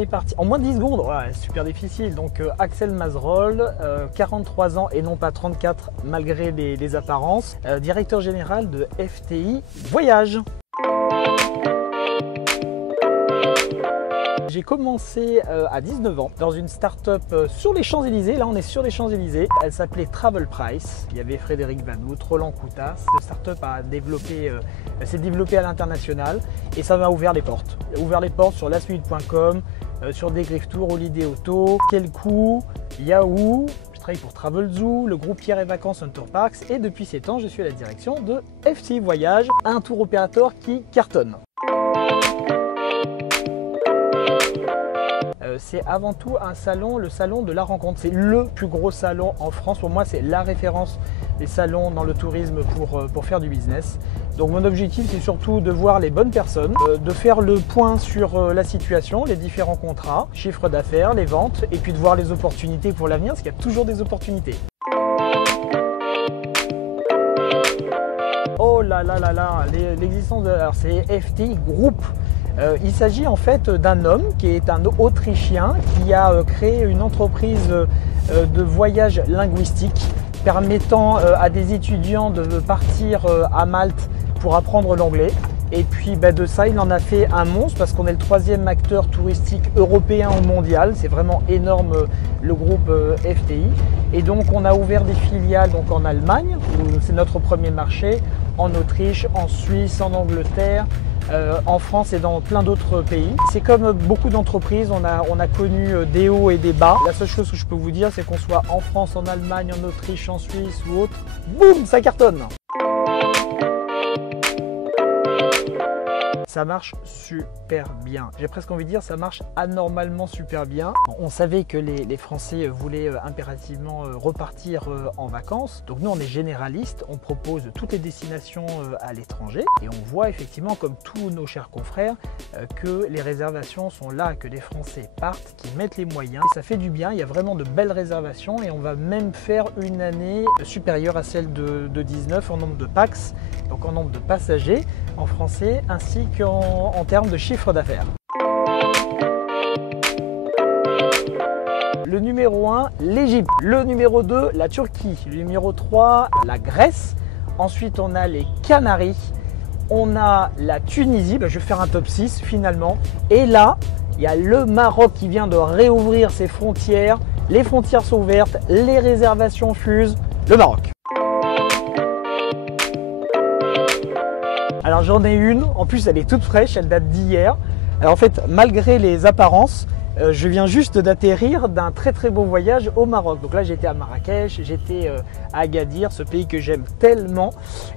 est parti. En moins de 10 secondes, ouais, super difficile. Donc Axel Mazerolle, 43 ans et non pas 34 malgré les apparences, directeur général de FTI Voyage. J'ai commencé à 19 ans dans une start-up sur les Champs-Élysées. Là, on est sur les Champs-Élysées. Elle s'appelait Travel Price. Il y avait Frédéric Vanout, Roland Coutas. Cette start-up s'est développée à l'international et ça m'a ouvert les portes. Ouvert les portes sur lastminute.com, sur Dégriffe Tour, Holiday Auto, Quelcoup, Yahoo. Je travaille pour Travelzoo, le groupe Pierre et Vacances Hunter Parks et depuis 7 ans, je suis à la direction de FTI Voyage, un tour opérateur qui cartonne. C'est avant tout un salon, le salon de la rencontre. C'est le plus gros salon en France. Pour moi, c'est la référence des salons dans le tourisme pour faire du business. Donc mon objectif, c'est surtout de voir les bonnes personnes, de faire le point sur la situation, les différents contrats, chiffre d'affaires, les ventes, et puis de voir les opportunités pour l'avenir, parce qu'il y a toujours des opportunités. Oh là là là là, l'existence de... Alors c'est FTI Group. Il s'agit en fait d'un homme qui est un Autrichien qui a créé une entreprise de voyage linguistique permettant à des étudiants de partir à Malte pour apprendre l'anglais. Et puis de ça, il en a fait un monstre parce qu'on est le 3e acteur touristique européen ou mondial. C'est vraiment énorme le groupe FTI. Et donc on a ouvert des filiales donc, en Allemagne, où c'est notre premier marché, en Autriche, en Suisse, en Angleterre, en France et dans plein d'autres pays. C'est comme beaucoup d'entreprises, on a connu des hauts et des bas. La seule chose que je peux vous dire, c'est qu'on soit en France, en Allemagne, en Autriche, en Suisse ou autre, boum, ça cartonne. Ça marche super bien. J'ai presque envie de dire ça marche anormalement super bien. On savait que les Français voulaient impérativement repartir en vacances. Donc nous on est généraliste, on propose toutes les destinations à l'étranger et on voit effectivement comme tous nos chers confrères que les réservations sont là, que les Français partent, qu'ils mettent les moyens. Et ça fait du bien, il y a vraiment de belles réservations et on va même faire une année supérieure à celle de 19 en nombre de pax, donc en nombre de passagers en français ainsi qu'en termes de chiffre d'affaires. Le numéro 1, l'Égypte. Le numéro 2, la Turquie. Le numéro 3, la Grèce. Ensuite, on a les Canaries. On a la Tunisie. Je vais faire un top 6 finalement. Et là, il y a le Maroc qui vient de réouvrir ses frontières. Les frontières sont ouvertes, les réservations fusent. Le Maroc. Alors j'en ai une, en plus elle est toute fraîche, elle date d'hier. Alors en fait, malgré les apparences, je viens juste d'atterrir d'un très très beau voyage au Maroc. Donc là j'étais à Marrakech, j'étais à Agadir, ce pays que j'aime tellement.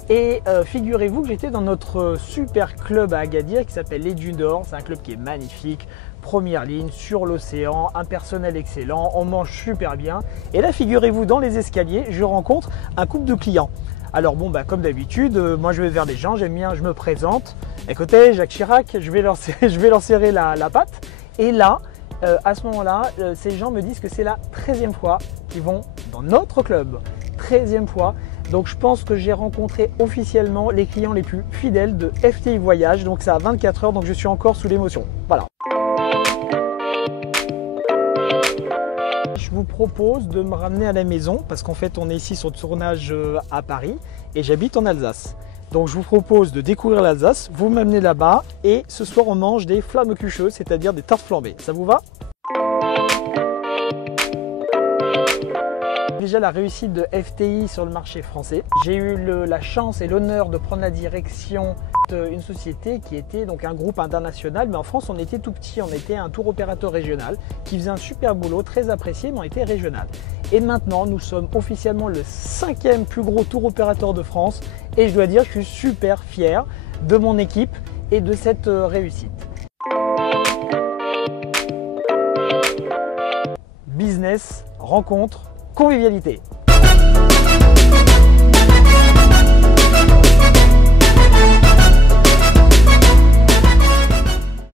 Et figurez-vous que j'étais dans notre super club à Agadir qui s'appelle les Dunes d'Or. C'est un club qui est magnifique, première ligne, sur l'océan, un personnel excellent, on mange super bien. Et là figurez-vous, dans les escaliers, je rencontre un couple de clients. Alors bon, comme d'habitude, moi je vais vers des gens, j'aime bien, je me présente. Écoutez, Jacques Chirac, je vais leur serrer la patte. Et là, à ce moment-là, ces gens me disent que c'est la 13e fois qu'ils vont dans notre club. 13e fois. Donc je pense que j'ai rencontré officiellement les clients les plus fidèles de FTI Voyage. Donc ça a 24 heures, donc je suis encore sous l'émotion. Voilà. Je vous propose de me ramener à la maison parce qu'en fait on est ici sur le tournage à Paris et j'habite en Alsace. Donc je vous propose de découvrir l'Alsace, vous m'amenez là-bas et ce soir on mange des flammes cucheuses, c'est-à-dire des tartes flambées. Ça vous va? Déjà la réussite de FTI sur le marché français. J'ai eu la chance et l'honneur de prendre la direction d'une société qui était donc un groupe international, mais en France on était tout petit, on était un tour opérateur régional qui faisait un super boulot, très apprécié, mais on était régional. Et maintenant nous sommes officiellement le 5e plus gros tour opérateur de France et je dois dire que je suis super fier de mon équipe et de cette réussite. Business, rencontre, convivialité.